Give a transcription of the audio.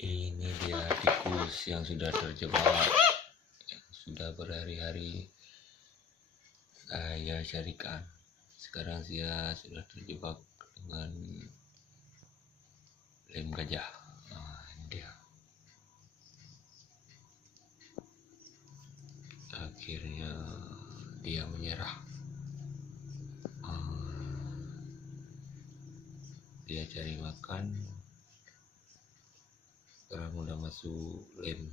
Ini dia tikus yang sudah terjebak, yang sudah berhari-hari saya carikan. Sekarang dia sudah terjebak dengan lem gajah. Nah, ini dia. Akhirnya dia menyerah. Dia cari makan, sekarang udah masuk lem.